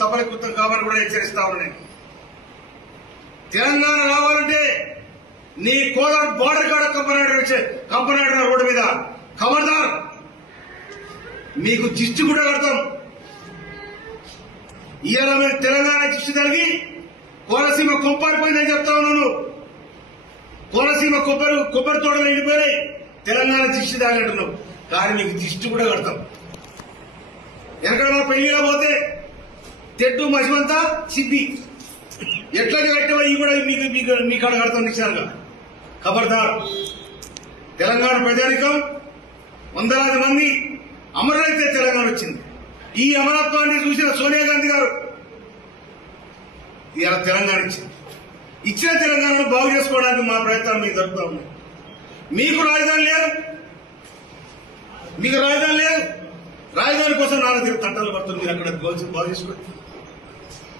సఫలీకృతం కావాలని కూడా హెచ్చరిస్తా ఉన్నాను. తెలంగాణ రావాలంటే నీ కోదాడు బోర్డర్ కాడ కంపనాడు రోడ్డు మీద ఖబర్దార్, మీకు దిష్టి కూడా కడతాం. ఇవాళ మీరు తెలంగాణ దిష్టి జరిగి కోనసీమ కొప్పారిపోయిందని చెప్తా ఉన్నాను. కోనసీమ కొబ్బరి తోటలు ఎండిపోయినాయి, తెలంగాణ దిష్టి తాగంటున్నావు. కానీ మీకు దిష్టి కూడా కడతాం. ఎక్కడ మా పెళ్లిగా పోతే తెడ్డు మసిమంతా సిద్ధి ఎట్లా కట్టావో ఇవి కూడా మీకు కాడ కడతాం నిశ్చయంగా. ఖబర్దార్, తెలంగాణ ప్రజానికం వందలాది మంది అమరులైతే తెలంగాణ వచ్చింది. ఈ అమరత్వాన్ని చూసిన సోనియా గాంధీ గారు ఇలా తెలంగాణ ఇచ్చిన తెలంగాణను బాగు చేసుకోవడానికి మా ప్రయత్నాలు మీకు జరుపుతా ఉన్నాయి. మీకు రాజధాని లేదు, రాజధాని కోసం నాన్న తీరు తట్టాలు పడుతుంది. మీరు అక్కడ బాగు చేసుకోండి,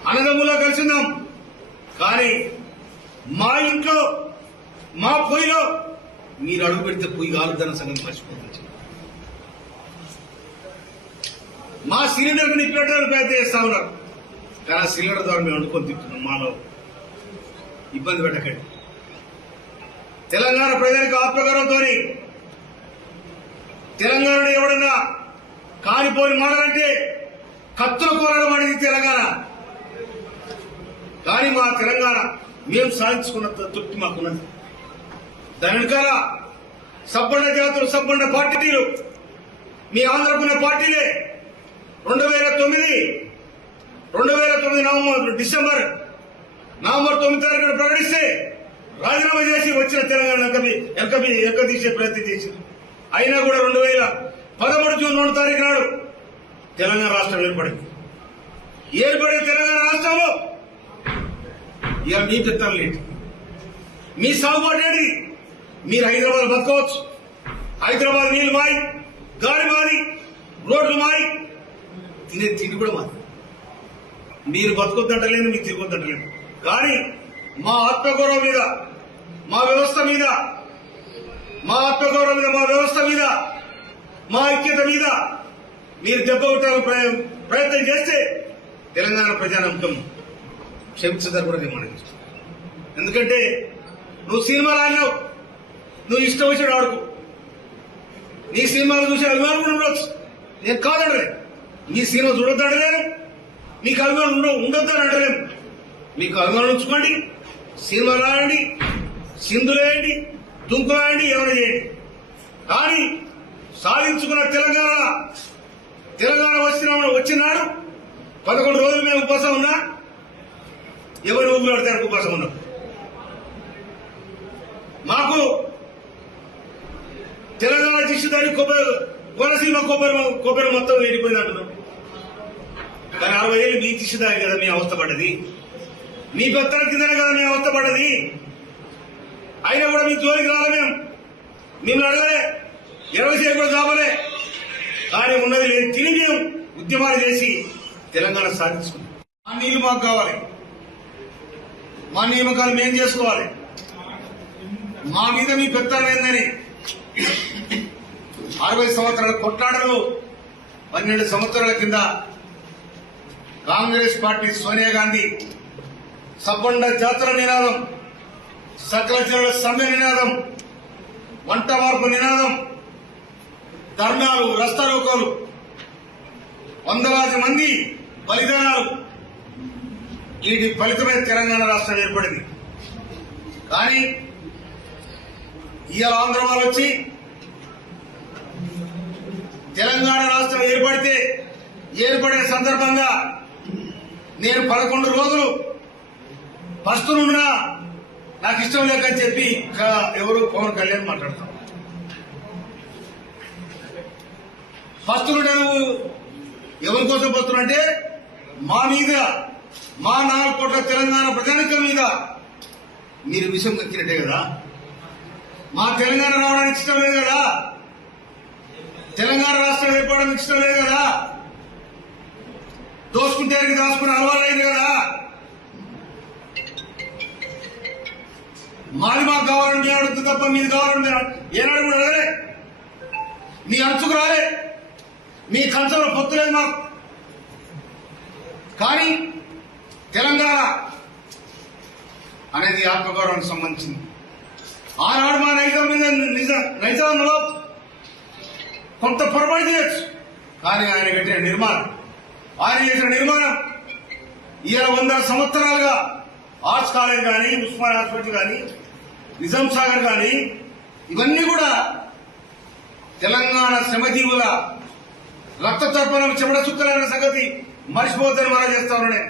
అన్నదమ్ములా కలిసిందాం. కానీ మా ఇంట్లో మా పొయ్యిలో మీరు అడుగు పెడితే పొయ్యి కాలుద్దన్న సంగతి మర్చిపోతుంది. మా సిలిండర్కి నిప్పెట్టడానికి ప్రయత్నం చేస్తా ఉన్నారు. కానీ ఆ సిలిండర్ ద్వారా మేము వండుకొని తింటున్నాం. మాలో ఇబ్బంది పెట్టకండి. తెలంగాణ ప్రజలకు ఆత్మగౌరవంతో తెలంగాణలో ఎవడన్నా కాలిపోని మాటలంటే కత్తుల కోరడం అనేది తెలంగాణ. కానీ మా తెలంగాణ మేము సాధించుకున్న తృప్తి మాకున్నది. దాని వెనుకాల సబ్బండ జాతులు, సబ్బండ పార్టీలు, మీ ఆంధ్రకున్న పార్టీలే 2009 డిసెంబర్ 9 తారీఖున ప్రకటిస్తే రాజీనామా చేసి వచ్చిన తెలంగాణ ఎక్క తీసే ప్రయత్నం చేసింది. అయినా కూడా 2013 జూన్ 2 తారీఖు నాడు తెలంగాణ రాష్ట్రం ఏర్పడింది. తెలంగాణ రాష్ట్రంలో ఇక మీ పెత్తనం ఏంటి, మీ సాగుబాటు ఏంటి? మీరు హైదరాబాద్ బతకవచ్చు. హైదరాబాద్ నీళ్లు మాయి, గాలి మాది, రోడ్లు మాయి, తినే తిండి కూడా మాది. మీరు బతుకొద్దంటలేదు, మీకు తిరగొద్దంటలేదు. కానీ మా ఆత్మగౌరవం మీద, మా వ్యవస్థ మీద, మా వ్యవస్థ మీద, మా ఐక్యత మీద మీరు దెబ్బ కొట్టాలని ప్రయత్నం చేస్తే తెలంగాణ ప్రజానమ్మకం క్షమించదని కూడా నేను మనకి. ఎందుకంటే నువ్వు సినిమాలు ఆడినావు, నువ్వు ఇష్టం వచ్చాడు ఆడుకు. నీ సినిమాలు చూసే అభిమానులు కూడా ఉండొచ్చు, నేను కాదండలే. మీ సినిమా చూడొద్దంటలేను, మీకు అభిమానులు ఉండొద్దని అంటలేము. మీకు అభిమానులు ఉంచుకోండి, సినిమాలు ఆడండి, సింధులేయండి, దుంకులాయండి, ఎవరు చేయండి. కానీ సాధించుకున్న తెలంగాణ వచ్చినాడు 11 రోజులు మేము ఉపవాసం ఉన్నా, ఎవరు ఊపిరి పడతారు ఉపవాసం ఉన్నాం. మాకు తెలంగాణ దిష్టిదారి కోనసీమ కొబ్బరి మొత్తం వెళ్ళిపోయింది అంటున్నాం. కానీ 60 ఏళ్ళు మీ దిష్టిదారి కదా మీ అవస్థ పడ్డది, మీ పెత్తన కిందనే కదా మీ అవస్థ పడ్డది. అయినా కూడా మీ జోలికి రాలే, మిమ్మల్ని అడగలే, 20 సేపు కూడా కావాలే. కానీ ఉన్నది లేదు తిని మేము ఉద్యమాలు చేసి తెలంగాణ సాధించుకున్నాం. మా నీళ్లు మాకు కావాలి, మా నియామకాలు మేం చేసుకోవాలి. మా మీద మీ పెత్తనం ఏందని 60 సంవత్సరాల కొట్లాటలు 12 సంవత్సరాల కింద కాంగ్రెస్ పార్టీ సోనియా గాంధీ సబ్బండ జాతర నినాదం, సకల జనుల సమ్మె నినాదం, వంట మార్పు నినాదం, ధర్నాలు, రస్తారోకోలు, వందలాది మంది బలిదానాలు, వీటి ఫలితమే తెలంగాణ రాష్ట్రం ఏర్పడింది. కానీ ఇవాళ ఆంధ్ర వాళ్ళు వచ్చి తెలంగాణ రాష్ట్రం ఏర్పడిన సందర్భంగా నేను 11 రోజులు పస్తునున్నా నాకు ఇష్టం లేకని చెప్పి ఎవరు పవన్ కళ్యాణ్ మాట్లాడతాం. పస్తులుంటే నువ్వు ఎవరి కోసం పస్తులంటే మా మీద, మా 4 కోట్ల తెలంగాణ ప్రజానికం మీద మీరు విషం కక్కినట్టే కదా. మా తెలంగాణ రావడానికి ఇష్టం లేదు కదా, తెలంగాణ రాష్ట్రం ఏర్పడడానికి ఇష్టం లేదు కదా, దోసుకుంటే దాచుకుని అలవాటైంది కదా. మాది మాకు కావాలని మేము అడుగుతుంది తప్ప మీది కావాలని ఏనాడు కూడా అడగలే. మీ అంచుకు రాలే, మీ కంచంలో పొత్తు లేదు మాకు. కానీ తెలంగాణ అనేది ఆత్మగౌరవానికి సంబంధించింది. ఆనాడు మా నైజాంలో కొంత పొరపాటు చేయొచ్చు, కానీ ఆయన కట్టిన నిర్మాణం, ఆయన చేసిన నిర్మాణం ఇవాళ 100 సంవత్సరాలుగా ఆర్ట్స్ కాలేజ్ కానీ, ఉస్మాన్ హాస్పిటల్ కానీ, నిజాం సాగర్ కానీ, ఇవన్నీ కూడా తెలంగాణ శ్రమజీవుల రక్త తర్పణం చెమట చుక్కలన్న సంగతి మర్చిపోద్దని మనం చేస్తా ఉన్నాడే.